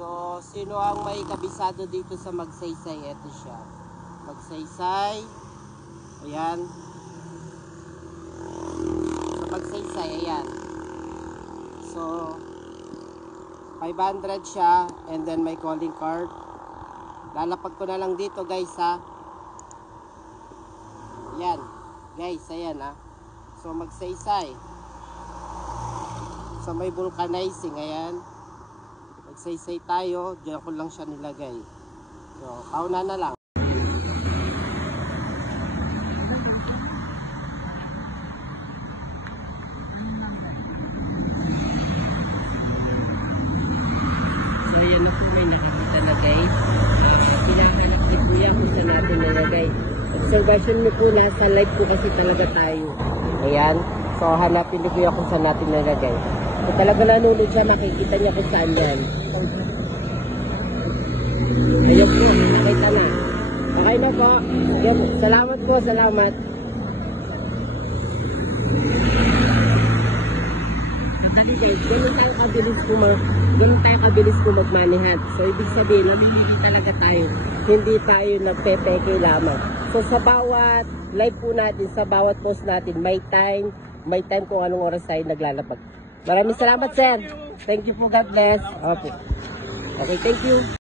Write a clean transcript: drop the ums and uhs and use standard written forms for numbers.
So, sino ang may kabisado dito sa Magsaysay? Ito siya. Magsaysay. Ayan. Sa Magsaysay, ayan. So, 500 siya. And then may calling card. Lalapag ko na lang dito guys ha. Ayan. Guys, ayan ha. So, Magsaysay. So, may vulcanizing. Ayan. Magsaysay tayo, diyan ko lang siya nilagay. So, kauna na lang. So, yan na po, may nakakita na guys. Pinahanap ni Kuya kung saan natin nilagay. Observation mo po, nasa live po kasi talaga tayo. Ayan. So, hanapin ni Kuya kung saan natin nilagay. Kung talaga nanonood siya, makikita niya kung saan yan. Ayun po, nakita na. Okay na po. Yan, salamat po, salamat. Kasi guys, ganun tayo kabilis po magmanihan. So, ibig sabihin, namimili talaga tayo. Hindi tayo nagpepeke lamang. So, sa bawat live po natin, sa bawat post natin, may time kung anong oras tayo naglalapag. Maraming salamat, sir. Thank you po, God bless. Okay, thank you.